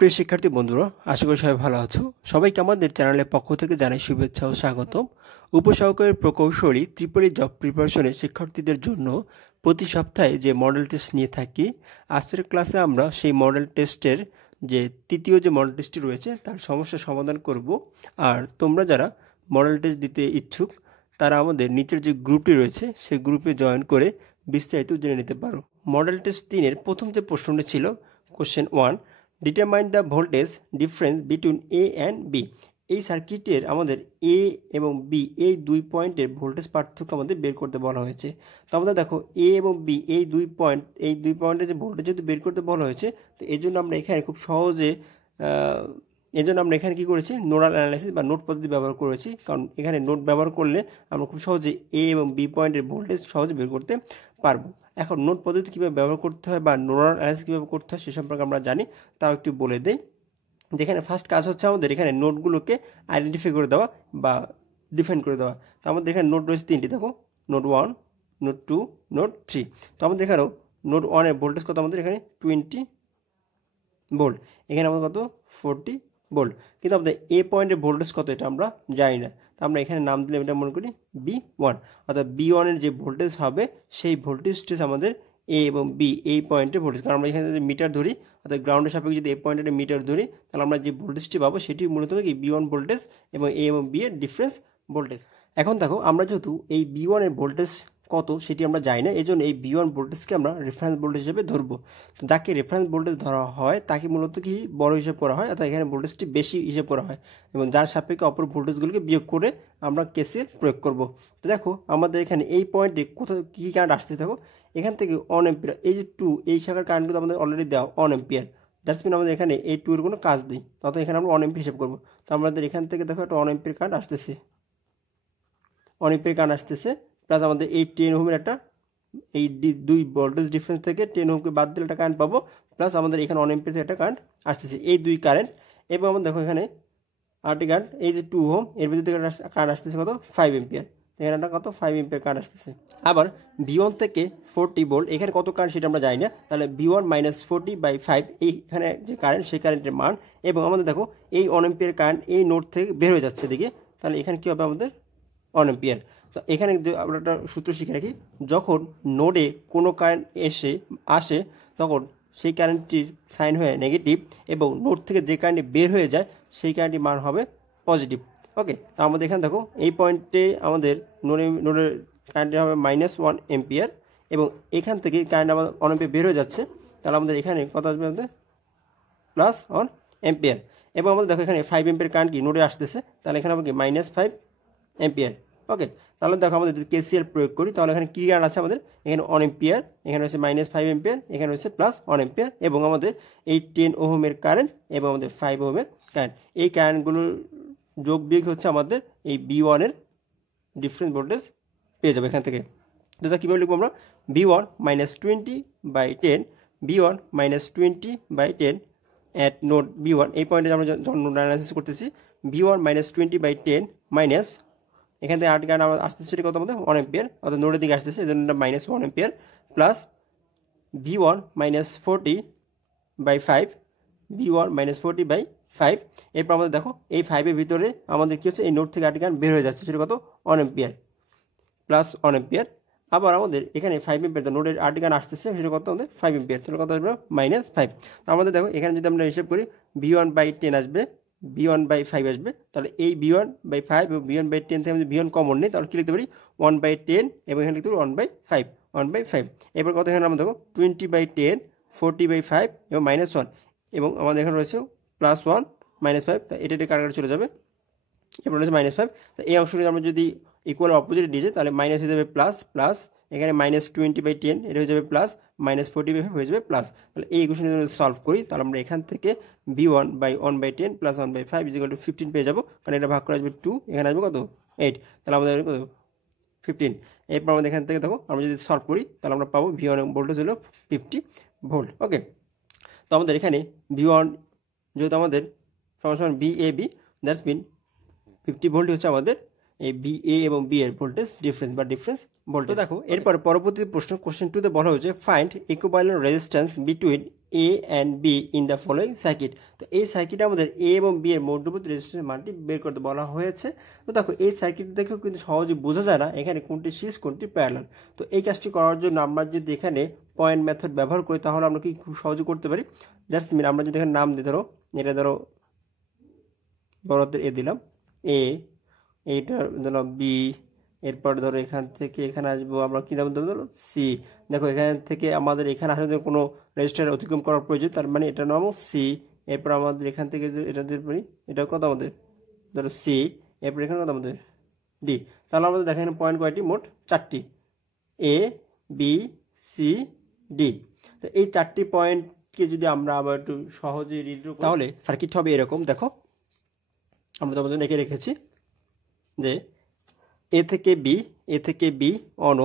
প্রিয় শিক্ষার্থী বন্ধুরা, আশা করি সবাই ভালো আছো। সবাইকে আমাদের চ্যানেলের পক্ষ থেকে জানাই শুভেচ্ছা ও স্বাগতম। উপসহকারী প্রকৌশলী ত্রিপলি জব প্রিপারেশনের শিক্ষার্থীদের জন্য প্রতি সপ্তাহে যে মডেল টেস্ট নিয়ে থাকি, আজকের ক্লাসে আমরা সেই মডেল টেস্টের যে তৃতীয় যে মডেল টেস্টটি রয়েছে তার সমস্যার সমাধান করব। আর তোমরা যারা মডেল টেস্ট দিতে ইচ্ছুক তারা আমাদের নিচের যে গ্রুপটি রয়েছে সেই গ্রুপে জয়েন করে বিস্তারিত জেনে নিতে পারো। মডেল টেস্ট 3-এর প্রথম যে প্রশ্নটি ছিল question 1, determine the voltage difference between A and B. এই সার্কিটের আমাদের এ এবং বি এই দুই পয়েন্টের ভোল্টেজ পার্থক্য আমাদের বের করতে বলা হয়েছে। তো আমাদের দেখো এ এবং বি এই দুই পয়েন্টের যে ভোল্টেজ যদি বের করতে বলা হয়েছে, তো এই জন্য আমরা এখানে খুব সহজে কী করেছি, নোডাল অ্যানালাইসিস বা নোড পদ্ধতি ব্যবহার করেছি। কারণ এখানে নোড ব্যবহার করলে আমরা খুব সহজে এ এবং বি পয়েন্টের ভোল্টেজ সহজে বের করতে পারবো। এখন নোড পদ্ধতি কীভাবে ব্যবহার করতে হয় বা নোডাল অ্যানালাইসিস কীভাবে করতে হয় সে সম্পর্কে আমরা জানি, তাও একটু বলে দেই। যেখানে ফার্স্ট কাজ হচ্ছে আমাদের এখানে নোডগুলোকে আইডেন্টিফাই করে দেওয়া বা ডিফাইন করে দেওয়া। তো আমাদের এখানে নোড রয়েছে 3টি, দেখো নোড 1, নোড 2, নোড 3। তো আমাদের এখানেও নোড 1-এর ভোল্টেজ কত, আমাদের এখানে 20 ভোল্ট, এখানে আমাদের কত 40 ভোল্ট। কিন্তু আমাদের এ পয়েন্টের ভোল্টেজ কত এটা আমরা জানি না। তো আমরা এখানে নাম দিলে এটা মনে করি B1, অর্থাৎ B1-এর যে ভোল্টেজ হবে সেই ভোল্টেজটি আমাদের এ এবং বি এই পয়েন্টের ভোল্টেজ। কারণ আমরা এখানে যদি মিটার ধরি, অর্থাৎ গ্রাউন্ডের সাপেক্ষে যদি এ পয়েন্টের মিটার ধরি, তাহলে আমরা যে ভোল্টেজটি পাবো সেটি মূলত কি B1 ভোল্টেজ এবং এ এবং বি এর ডিফারেন্স ভোল্টেজ। এখন দেখো আমরা যেহেতু এই B1-এর ভোল্টেজ কত সেটি আমরা জানি না, এই জন্য এই B1 ভোল্টেজকে আমরা রেফারেন্স ভোল্টেজ হিসেবে ধরবো। তো যাকে রেফারেন্স ভোল্টেজ ধরা হয় তাকে মূলত কি বড় হিসাব করা হয়, অর্থাৎ এখানে ভোল্টেজটি বেশি হিসাব করা হয় এবং যার সাপেক্ষে অপর ভোল্টেজগুলোকে বিয়োগ করে আমরা কেসিএল প্রয়োগ করব। তো দেখো আমাদের এখানে এই পয়েন্টে কোথাও কী কারেন্ট আসতে থাকো, এখান থেকে 1 অ্যাম্পিয়ার, এই যে 2 এই শাখার কারেন্টগুলো আমাদের অলরেডি দেওয়া 1 অ্যাম্পিয়ার। দ্যাটস মিন আমাদের এখানে এই 2 এর কোনো কাজ নেই, তত এখানে আমরা 1 অ্যাম্পিয়ার হিসাব করবো। তো আমাদের এখান থেকে দেখো একটা 1 অ্যাম্পিয়ার কারেন্ট আসতেছে, 1 অ্যাম্পিয়ার কারেন্ট আসতেছে, প্লাস আমাদের এই 10 ওহমের একটা, এই দুই ভোল্টেজ ডিফারেন্স থেকে 10 ওহমকে বাদ দিলে একটা কারেন্ট পাবো, প্লাস আমাদের এখানে 1 অ্যাম্পিয়ার থেকে একটা কারেন্ট আসতেছে, এই দুই কারেন্ট। এবং আমরা দেখো এখানে আরেকটি কারেন্ট, এই যে 2 ওহম এর ভিতর থেকে কারেন্ট আসতেছে কত 5 অ্যাম্পিয়ার, এখানে একটা কত 5 অ্যাম্পিয়ার কারেন্ট আসতেছে। আবার B1 থেকে 40 ভোল্ট, এখানে কত কারেন্ট সেটা আমরা জানি না, তাহলে B1 - 40/5 এইখানে যে কারেন্ট সেই কারেন্টের মান। এবং আমাদের দেখো এই 1 অ্যাম্পিয়ার কারেন্ট এই নোড থেকে বের হয়ে যাচ্ছে দিকে, তাহলে এখানে কী হবে আমাদের 1 অ্যাম্পিয়ার। তো এখানে যে আমরা একটা সূত্র শিখে রাখি, যখন নোডে কোনো কারেন্ট আসে তখন সেই কারেন্টটির সাইন হয়ে নেগেটিভ এবং নোড থেকে যে কারেন্টটি বের হয়ে যায় সেই কারেন্টটির মান হবে পজিটিভ। ওকে, তো আমাদের এখানে দেখো এই পয়েন্টে আমাদের নোডের কারেন্টটি হবে -1 অ্যাম্পিয়ার এবং এখান থেকে কারেন্ট আমাদের 1 অ্যাম্পিয়ার বের হয়ে যাচ্ছে, তাহলে আমাদের এখানে কত আসবে, আমাদের +1 অ্যাম্পিয়ার। এবং আমাদের দেখো এখানে 5 অ্যাম্পিয়ার কারেন্ট কি নোডে আসতেছে, তাহলে এখানে হবে কি -5 অ্যাম্পিয়ার। ওকে, তাহলে দেখো আমাদের যদি কেসিএল প্রয়োগ করি তাহলে এখানে কী কারেন্ট আছে, আমাদের এখানে 1 অ্যাম্পিয়ার, এখানে হচ্ছে -5 অ্যাম্পিয়ার, এখানে হচ্ছে +1 অ্যাম্পিয়ার এবং আমাদের এই 10 ওহমের কারেন্ট এবং আমাদের 5 ওহমের কারেন্ট, এই কারেন্টগুলোর যোগ বিয়োগ হচ্ছে আমাদের এই B1-এর ডিফারেন্স ভোল্টেজ পেয়ে যাবে এখান থেকে। তো এটা কীভাবে লিখবো আমরা, B1 - 20/10, B1 - 20/10 at node B1, এই পয়েন্টে আমরা যখন নোড অ্যানালাইসিস করতেছি, B1 - 20/10 মাইনাস এখান থেকে 8 কারেন্ট আমার আসতেছে সেটা কত, আমাদের 1 অ্যাম্পিয়ার, অর্থাৎ নোডের দিকে আসতেছে, এই জন্য -1 অ্যাম্পিয়ার, প্লাস B1 - 40/5, B1 - 40/5। এরপর আমাদের দেখো এই 5-এর ভিতরে আমাদের কী হচ্ছে, এই নোড থেকে 8 কারেন্ট বের হয়ে যাচ্ছে, সেটা কত 1 অ্যাম্পিয়ার, +1 অ্যাম্পিয়ার। আবার আমাদের এখানে 5 অ্যাম্পিয়ার, তো নোডের 8 কারেন্ট আসতেছে সেটা কত, আমাদের 5 অ্যাম্পিয়ার, তাহলে কত আসবে -5। তো আমাদের দেখো এখানে যদি আমরা হিসাব করি B1/10 আসবে, B1/5 আসবে, তাহলে এই B1/5 এবং B1/10 থেকে আমাদের B1 কমন নেই, তাহলে কী লিখতে পারি 1/10 এবং এখানে লিখতে পারি 1/5। এবার কত এখানে আমরা দেখো 20/10, 40/5 এবং -1 এবং আমাদের এখানে রয়েছে +1 -5, তা এটা কারেন্ট চলে যাবে, এবার রয়েছে -5। তো এই অংশটি আমরা যদি ইকুয়াল অপোজিট নিয়ে যাই তাহলে মাইনাস হয়ে যাবে প্লাস, এখানে -20/10 এটা হয়ে যাবে প্লাস, -40/5 হয়ে যাবে প্লাস। তাহলে এই ইকুয়েশনটি যদি সলভ করি তাহলে আমরা এখান থেকে B1/1/10 + 1/5 = 15 পেয়ে যাবো, কারণ এটা ভাগ করে আসবে 2, এখানে আসবে কত 8, তাহলে আমাদের কত 15। এরপর আমাদের এখান থেকে দেখো আমরা যদি সলভ করি তাহলে আমরা পাবো V1 ভোল্টেজ হলো 50 ভোল্ট। ওকে, তো আমাদের এখানে V1 যেহেতু আমাদের সমান BAB, দ্যাটস মিন 50 ভোল্ট হচ্ছে আমাদের এই BA এবং B এর ভোল্টেজ ডিফারেন্স ভোল্টেজ। দেখো এরপর পরবর্তী প্রশ্ন কোশ্চেন 2-তে বলা হয়েছে find equivalent resistance between A and be in the following circuit. তো এই সার্কিটে আমাদের এ এবং বি এর মধ্যবর্তী রেজিস্ট্যান্সের মানটি বের করতে বলা হয়েছে। তো দেখো এই সার্কিট দেখেও কিন্তু সহজে বোঝা যায় না এখানে কোনটি সিরিজ কোনটি প্যারালাল। তো এই কাজটি করার জন্য আমরা যদি এখানে পয়েন্ট মেথড ব্যবহার করি তাহলে আমরা কি খুব সহজে করতে পারি। জাস্ট মিন আমরা যদি এখানে নাম দিই, ধরো এটা ধরো বড়দের এ দিলাম এ, এইটার ধরো বি, এরপর ধরো এখান থেকে এখানে আসবো আমরা কী নাম দেবো, ধরো সি। দেখো এখান থেকে আমাদের এখানে আসলে কোনো রেজিস্টার অতিক্রম করার প্রয়োজন, তার মানে এটার নামও সি। এরপর আমাদের এখান থেকে এটা দিতে পারি, এটা কত আমাদের ধরো সি, এরপর এখানে কত আমাদের ডি। তাহলে আমাদের দেখেন পয়েন্ট কয়টি, মোট 4টি, এ বি সি ডি। তো এই 4টি পয়েন্টকে যদি আমরা আবার একটু সহজে রিড করি তাহলে সার্কিট হবে এরকম। দেখো আমরা তোমাদের জন্য এঁকে রেখেছি যে এ থেকে বি অন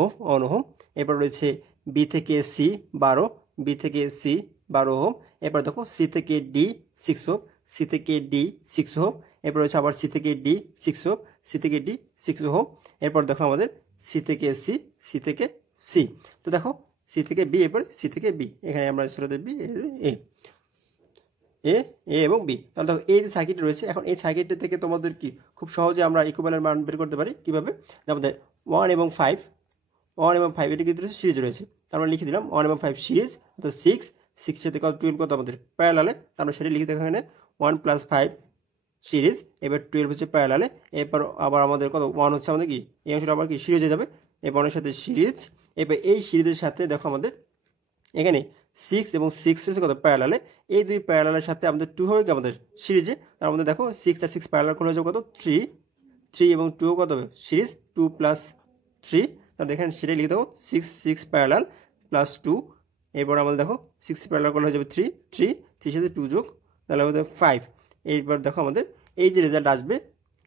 ওহম, এরপর রয়েছে বি থেকে সি 12, বি থেকে সি 12 ওহম, এরপর দেখো সি থেকে ডি 6 ওহম, সি থেকে ডি 6 ওহম, এরপর রয়েছে আবার সি থেকে ডি 6 ওহম, সি থেকে ডি 6 ওহম, এরপর দেখো আমাদের সি থেকে সি, সি থেকে সি। তো দেখো সি থেকে বি, এরপর সি থেকে বি, এখানে আমরা সেটা বি এ এ এ এবং বি। তাহলে দেখো এই যে সার্কিট রয়েছে, এখন এই সার্কিটটা থেকে তোমাদের কি খুব সহজে আমরা ইকুইভ্যালেন্ট মান বের করতে পারি কীভাবে, যে আমাদের 1 এবং 5 এটা কিন্তু সিরিজ রয়েছে, তারপরে লিখে দিলাম 1 এবং 5 সিরিজ, অর্থাৎ 6 সাথে কত 12 কত আমাদের প্যারালালে, তারপরে সেটা লিখে দেখো এখানে 1 + 5 সিরিজ, এবার 12 হচ্ছে প্যারালালে, এরপর আবার আমাদের কত 1 হচ্ছে আমাদের কি এই অংশটা আবার কি সিরিজে যাবে, এই 1-এর সাথে সিরিজ, এবার এই সিরিজের সাথে দেখো আমাদের এখানে 6 এবং 6 রয়েছে কত প্যারালালে, এই দুই প্যারালালের সাথে আমাদের 2 হবে কি আমাদের সিরিজে, তার মধ্যে দেখো 6 আর 6 প্যারালাল করে হয়ে যাবে কত 3 এবং 2 কত হবে সিরিজ 2 + 3, তাহলে এখানে সেটাই লিখে দেবো 6 প্যারালাল +2, এরপর আমাদের দেখো 6 প্যারালাল করলে হয়ে যাবে 3 সাথে 2 যোগ, তাহলে আমাদের 5। এইবার দেখো আমাদের এই যে রেজাল্ট আসবে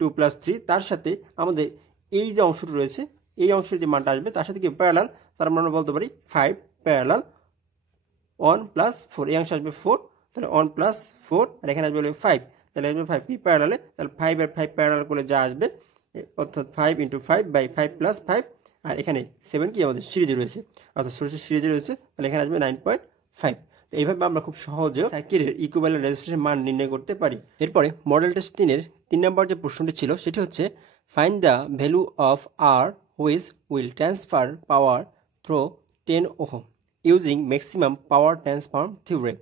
2 + 3, তার সাথে আমাদের এই যে অংশটা রয়েছে এই অংশের যে মানটা আসবে তার সাথে কি প্যারালাল, তার মানে আমরা বলতে পারি 5 প্যারালাল 1 + 4, এই অংশ আসবে 4, তাহলে 1 + 4 আর এখানে আসবে 5, তাহলে আসবে 5 কি প্যারালালে, তাহলে 5 আর 5 প্যারালাল করলে যা আসবে অর্থাৎ 5 × 5 / 5 + 5, আর এখানে 7 কি আমাদের সিরিজে রয়েছে, অর্থাৎ সিরিজে রয়েছে, তাহলে এখানে আসবে 9.5। তো এইভাবে আমরা খুব সহজে সার্কিটের ইকুইভ্যালেন্ট রেজিস্ট্যান্সের মান নির্ণয় করতে পারি। এরপরে মডেল টেস্ট 3-এর 3 নম্বর যে প্রশ্নটি ছিল সেটি হচ্ছে find the value of R which will transfer power through 10 ohm using maximum power transfer theorem.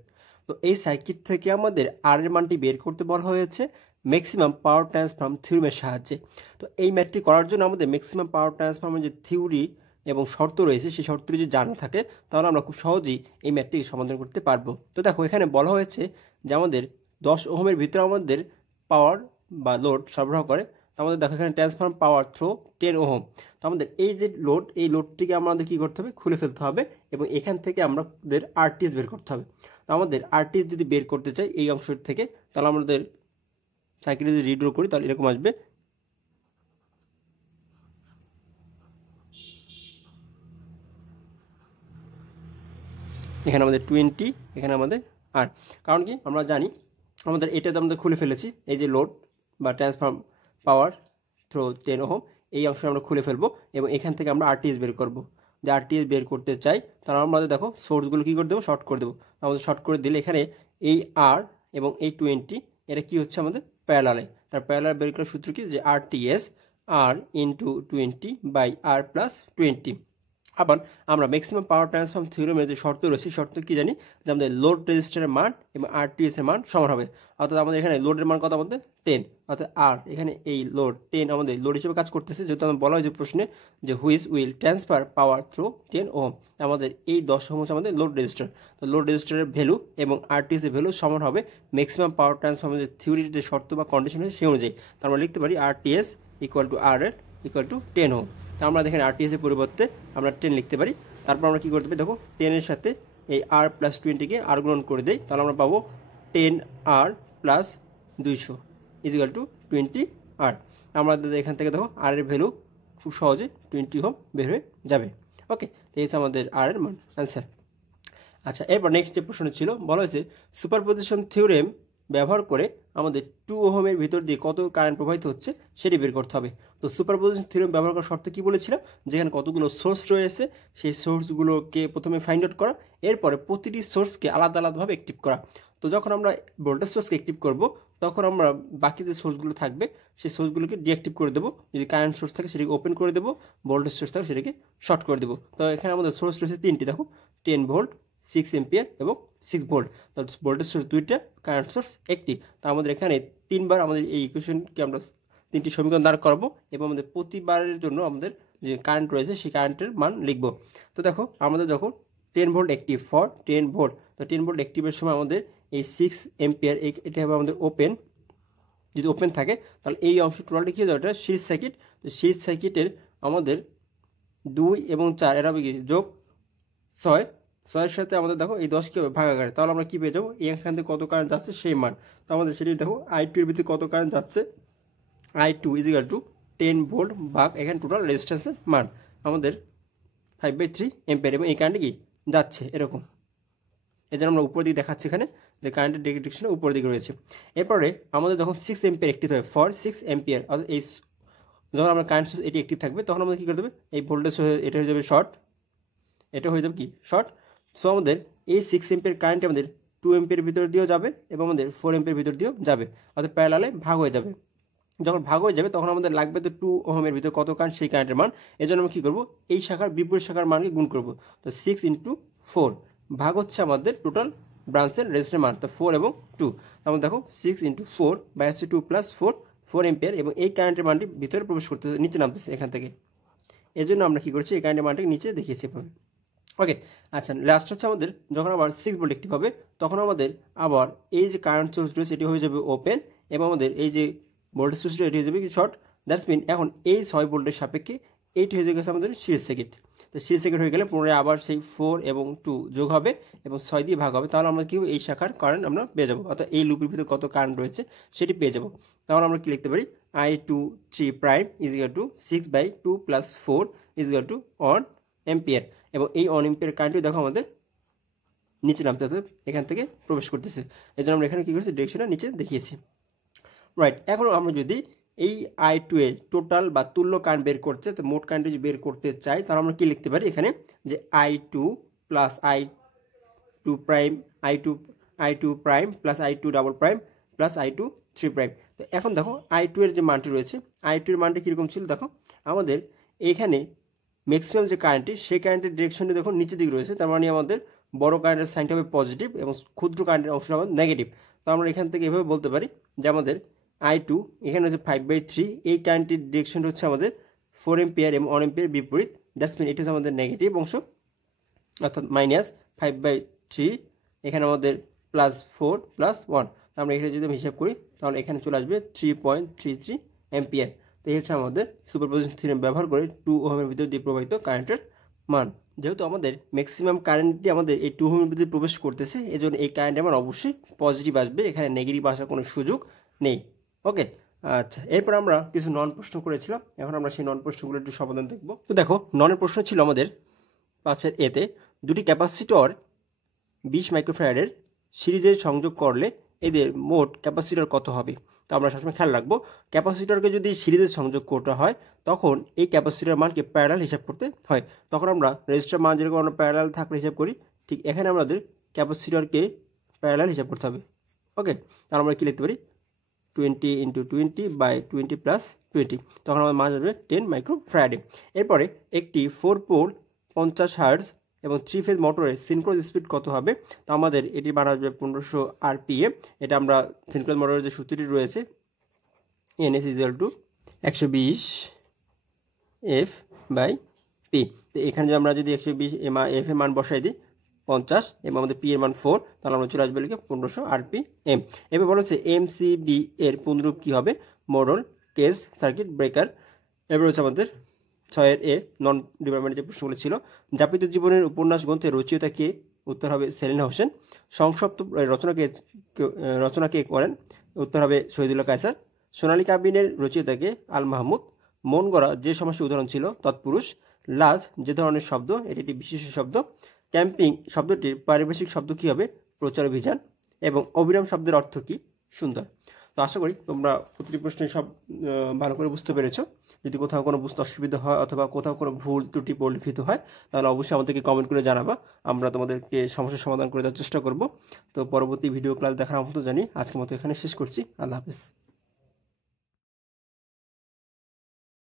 তো এই সার্কিট থেকে আমাদের আর এর মানটি বের করতে বলা হয়েছে ম্যাক্সিমাম পাওয়ার ট্রান্সফার থিওরেমের সাহায্যে। তো এই ম্যাথটি করার জন্য আমাদের ম্যাক্সিমাম পাওয়ার ট্রান্সফারের যে থিওরি এবং শর্ত রয়েছে সেই শর্তটি যদি জানা থাকে তাহলে আমরা খুব সহজেই এই ম্যাথটি সমাধান করতে পারবো। তো দেখো এখানে বলা হয়েছে যে আমাদের 10 ওহমের ভিতরে আমাদের পাওয়ার বা লোড সরবরাহ করে, তো আমাদের দেখো এখানে ট্রান্সফার পাওয়ার থ্রু 10 ওহম। তো আমাদের এই যে লোড, এই লোডটিকে আমাদের কী করতে হবে, খুলে ফেলতে হবে এবং এখান থেকে আমাদের আরটিএস বের করতে হবে। তো আমাদের আরটিএস যদি বের করতে চাই এই অংশ থেকে, তাহলে আমাদের সার্কিটে যদি রিড্র করি তাহলে এরকম আসবে। এখানে আমাদের 20, এখানে আমাদের আর, কারণ কি আমরা জানি আমাদের এটাতে আমাদের খুলে ফেলেছি, এই যে লোড বা ট্রান্সফার পাওয়ার থ্রু 10 ওহম এই অংশ আমরা খুলে ফেলবো এবং এখান থেকে আমরা আরটিএস বের করব। যে আরটিএস বের করতে চাই তাহলে আমাদের দেখো সোর্সগুলো কী করে দেবো, শর্ট করে দেবো। আমাদের শর্ট করে দিলে এখানে এই আর এবং এই 20 এটা কি হচ্ছে আমাদের প্যারালালে, তার প্যারালাল বের করার সূত্র কি, যে আরটিএস আর ইন্টু 20/r+20। আবার আমরা ম্যাক্সিমাম পাওয়ার ট্রান্সফার থিওরেমের যে শর্ত রয়েছে শর্ত কি জানি, যে আমাদের লোড রেজিস্টারের মান এবং আরটিএস এর মান সমান হবে, অর্থাৎ আমাদের এখানে লোডের মান কত আমাদের 10, অর্থাৎ আর এখানে এই লোড 10 আমাদের লোড হিসেবে কাজ করতেছে, যেহেতু আমরা বলা হয়েছে প্রশ্নে যে which will transfer power through 10 ohm, আমাদের এই 10 ওহম হচ্ছে আমাদের লোড রেজিস্টার। তো লোড রেজিস্টারের ভ্যালু এবং আরটিএস এর ভ্যালু সমান হবে ম্যাক্সিমাম পাওয়ার ট্রান্সফারের যে থিওরির যে শর্ত বা কন্ডিশন হয় সেই অনুযায়ী। তো আমরা লিখতে পারি আরটিএস = আর = 10 ওহম। তো আমরা দেখেন আরটিএস এর পরিবর্তে আমরা 10 লিখতে পারি। তারপর আমরা কী করতে পারি, দেখো 10-এর সাথে এই r+20-কে আর গুণন করে দেই, তাহলে আমরা পাবো 10r + 200 = 20r। আমাদের এখান থেকে দেখো আর এর ভ্যালু খুব সহজে 20 ওহম বের হয়ে যাবে। ওকে, তো এই হচ্ছে আমাদের আর এর মান, অ্যান্সার। আচ্ছা, এরপর নেক্সট যে প্রশ্ন ছিল বলা হয়েছে সুপারপজিশন থিওরেম ব্যবহার করে আমাদের 2 ওহমের ভিতর দিয়ে কত কারেন্ট প্রবাহিত হচ্ছে সেটি বের করতে হবে। তো সুপারপজিশন থিওরেম ব্যবহার করার শর্ত কী বলেছিলাম, যেখানে কতগুলো সোর্স রয়েছে সেই সোর্সগুলোকে প্রথমে ফাইন্ড আউট করা, এরপরে প্রতিটি সোর্সকে আলাদা আলাদাভাবে অ্যাক্টিভ করা। তো যখন আমরা ভোল্টেজ সোর্সকে অ্যাক্টিভ করব তখন আমরা বাকি যে সোর্সগুলো থাকবে সেই সোর্সগুলোকে ডিঅ্যাক্টিভ করে দেবো। যদি কারেন্ট সোর্স থাকে সেটাকে ওপেন করে দেবো, ভোল্টেজ সোর্স থাকে সেটাকে শর্ট করে দেবো। তো এখানে আমাদের সোর্স রয়েছে 3টি, দেখো 10 ভোল্ট, 6 এম্পিয়ার এবং 6 ভোল্ট। তো ভোল্টেজ সোর্স 2টা, কারেন্ট সোর্স 1টি। তো আমাদের এখানে 3বার আমাদের এই ইকুয়েশনকে আমরা 3টি সমীকরণ দাঁড় করাবো এবং আমাদের প্রতিবারের জন্য আমাদের যে কারেন্ট রয়েছে সেই কারেন্টের মান লিখবো। তো দেখো আমাদের যখন 10 ভোল্ট অ্যাক্টিভ ফর 10 ভোল্ট, তো 10 ভোল্ট অ্যাক্টিভের সময় আমাদের এই 6 এম্পিয়ার এটা হবে আমাদের ওপেন। যদি ওপেন থাকে তাহলে এই অংশ টোটালটা কী হয়ে যাবে, এটা সিরিজ সার্কিট। তো সিরিজ সার্কিটের আমাদের 2 এবং 4 এরা হবে কি যোগ 6, 6-এর সাথে আমাদের দেখো এই 10 কী হবে ভাগাকারে, তাহলে আমরা কী পেয়ে যাবো, এখান থেকে কত কারেন্ট যাচ্ছে সেই মান। তো আমাদের সেটি দেখো I2 এর ভিতরে কত কারেন্ট যাচ্ছে, I2 = 10 ভোল্ট ভাগ এখানে টোটাল রেজিস্ট্যান্সের মান আমাদের 5/3 এম্পিয়ার, এবং এই কারেন্টে কি যাচ্ছে এরকম। এই জন্য আমরা উপর দিকে দেখাচ্ছি এখানে যে কারেন্টের ডিরেকশন উপর দিকে রয়েছে। এরপরে আমাদের যখন 6 এম্পিয়ার অ্যাক্টিভ হবে ফর 6 এম্পিয়ার, অর্থাৎ এই যখন আমরা কারেন্ট সোর্স এটি অ্যাক্টিভ থাকবে তখন আমাদের কী করতে হবে, এই ভোল্টেজ এটা হয়ে যাবে শর্ট, এটা হয়ে যাবে কি শর্ট। সো আমাদের এই 6 এম্পিয়ার কারেন্ট আমাদের 2 এম্পিয়ার ভিতর দিয়েও যাবে এবং আমাদের 4 এম্পিয়ার ভিতর দিয়েও যাবে, অর্থাৎ প্যারালালে ভাগ হয়ে যাবে। যখন ভাগ হয়ে যাবে তখন আমাদের লাগবে তো 2 ওহমের ভিতরে কত কারেন্ট সেই কারেন্টের মান। এই জন্য আমরা কী করবো, এই শাখার বিপরীত শাখার মানকে গুণ করবো। তো 6 × 4 ভাগ হচ্ছে আমাদের টোটাল ব্রাঞ্চের রেজিস্ট্যান্স মান, তো 4 এবং 2। আমরা দেখো 6 × 4 / 2 + 4 এম্পিয়ার, এবং এই কারেন্টের মানটি ভিতরে প্রবেশ করতেছে, নিচে নামতেছে এখান থেকে। এই জন্য আমরা কী করছি, এই কারেন্টের মানটাকে নিচে দেখিয়েছি এভাবে। ওকে, আচ্ছা লাস্ট হচ্ছে আমাদের যখন আবার 6 ভোল্ট অ্যাক্টিভ হবে তখন আমাদের আবার এই যে কারেন্ট সোর্স রয়েছে এটি হয়ে যাবে ওপেন, এবং আমাদের এই যে ভোল্টেজ সোর্সটা এটি হয়ে যাবে কি শর্ট। দ্যাটস মিন এখন এই 6 ভোল্টের সাপেক্ষে এইটি হয়ে গেছে আমাদের সিরিজ সার্কিট। তো সিরিজ সার্কিট হয়ে গেলে পুনরায় আবার সেই 4 এবং 2 যোগ হবে এবং 6 দিয়ে ভাগ হবে, তাহলে আমরা কি এই শাখার কারেন্ট আমরা পেয়ে যাবো, অর্থাৎ এই লুপের ভিতরে কত কারেন্ট রয়েছে সেটি পেয়ে যাবো। তাহলে আমরা কি লিখতে পারি, I2 3' = 6/2 + 4 = 1 এম্পিয়ার, এবং এই 1 এম্পিয়ার কারেন্টটি দেখো আমাদের নিচে নামতে হবে, এখান থেকে প্রবেশ করতেছে। এই জন্য আমরা এখানে কী করছি, ডিরেকশনটা নিচে দেখিয়েছি। রাইট, এখন আমরা যদি এই I2 এর টোটাল বা তুল্য কারেন্ট বের করতে, তো মোট কারেন্ট যদি বের করতে চাই তাহলে আমরা কী লিখতে পারি এখানে, যে I2 + I2 prime I2 prime + I2 double prime + I2 3'। তো এখন দেখো I2 এর যে মানটি রয়েছে, I2 এর মানটি কীরকম ছিল, দেখো আমাদের এইখানে ম্যাক্সিমাম যে কারেন্টটি সেই কারেন্টের ডিরেকশনটি দেখো নিচের দিকে রয়েছে, তার মানে আমাদের বড় কারেন্টের সাইনটা হবে পজিটিভ এবং ক্ষুদ্র কারেন্টের অংশটা আমাদের নেগেটিভ। তো আমরা এখান থেকে এভাবে বলতে পারি যে আমাদের I2 এখানে হচ্ছে 5/3, এই কারেন্টের ডিরেকশনটা হচ্ছে আমাদের 4 এম্পিয়ার এবং 1 এম্পিয়ার বিপরীত। দ্যাটস মিন এটা হচ্ছে আমাদের নেগেটিভ অংশ, অর্থাৎ -5/3, এখানে আমাদের +4 + 1। আমরা এখানে যদি আমি হিসাব করি তাহলে এখানে চলে আসবে 3.33 এম্পিয়ার। তো এই হচ্ছে আমাদের সুপারপজিশন থিওরেম ব্যবহার করে 2 ওহমের ভিতর দিয়ে প্রবাহিত কারেন্টের মান। যেহেতু আমাদের ম্যাক্সিমাম কারেন্টটি আমাদের এই 2 ওহমের ভিতরে প্রবেশ করতেছে, এই জন্য এই কারেন্টের মান অবশ্যই পজিটিভ আসবে, এখানে নেগেটিভ আসার কোনো সুযোগ নেই। ওকে, আচ্ছা এরপর আমরা কিছু নন প্রশ্ন করেছিলাম, এখন আমরা সেই নন প্রশ্নগুলো একটু সমাধান দেখব। তো দেখো ননের প্রশ্ন ছিল আমাদের 5-এর এতে, দুটি ক্যাপাসিটর 20 মাইক্রোফ্যারাডের সিরিজে সংযোগ করলে এদের মোট ক্যাপাসিটর কত হবে। তো আমরা সবসময় খেয়াল রাখবো, ক্যাপাসিটরকে যদি সিরিজে সংযোগ করতে হয় তখন এই ক্যাপাসিটর মানকে প্যারালাল হিসাব করতে হয়। তখন আমরা রেজিস্টার মান যেরকম আমরা প্যারালাল থাকলে হিসাব করি, ঠিক এখানে আমাদের ক্যাপাসিটরকে প্যারালাল হিসাব করতে হবে। ওকে, তাহলে আমরা কী লিখতে পারি, 20 × 20/20 + 20, তখন আমার মান আসবে 10 মাইক্রোফ্যারাডে। এরপরে একটি 4 পোল 50 হার্টজ এবং 3 ফেজ মোটরের সিনক্রোনাস স্পিড কত হবে। তো আমাদের এটি মান আসবে 1500 RPM। এটা আমরা সিনক্রোনাস মোটরের যে সূত্রটি রয়েছে NS = 120 F/P। তো এখানে যে আমরা যদি 120 F এর মান বসাই দিই 50 এবং আমাদের P এর মান 4, তাহলে আমরা চলে আসবে লিখে 1500 RPM। এবার বলা হচ্ছে MCB এর পুনরূপ কী হবে, মডেল কেস সার্কিট ব্রেকার। এবার হচ্ছে আমাদের 6-এর এ নন ডিপার্টমেন্টের যে প্রশ্নগুলো ছিল, যাপিত জীবনের উপন্যাস গ্রন্থের রচয়িতা কে, উত্তর হবে সেলিনা হোসেন। সংক্ষিপ্ত রচনা কে করেন, উত্তর হবে শহীদুল্লাহ কায়সার। সোনালী কাবিনের রচয়িতাকে আল মাহমুদ। মন গড়া যে সমাসের উদাহরণ ছিল তৎপুরুষ। লাজ যে ধরনের শব্দ, এটি একটি বিশেষ শব্দ। ক্যাম্পিং শব্দটির পারিভাষিক শব্দ কী হবে, প্রচার অভিযান। এবং অবিরাম শব্দের অর্থ কী, সুন্দর। তো আশা করি তোমরা প্রতিটি প্রশ্নে সব ভালো করে বুঝতে পেরেছো। যদি কোথাও কোনো বুঝতে অসুবিধা হয় অথবা কোথাও কোনো ভুল ত্রুটি পরিলক্ষিত হয় তাহলে অবশ্যই আমাদেরকে কমেন্ট করে জানাবা, আমরা তোমাদেরকে সমস্যার সমাধান করে দেওয়ার চেষ্টা করব। তো পরবর্তী ভিডিও ক্লাস দেখার আমন্ত্রণ জানিয়ে আজকের মতো এখানে শেষ করছি। আল্লাহ হাফেজ।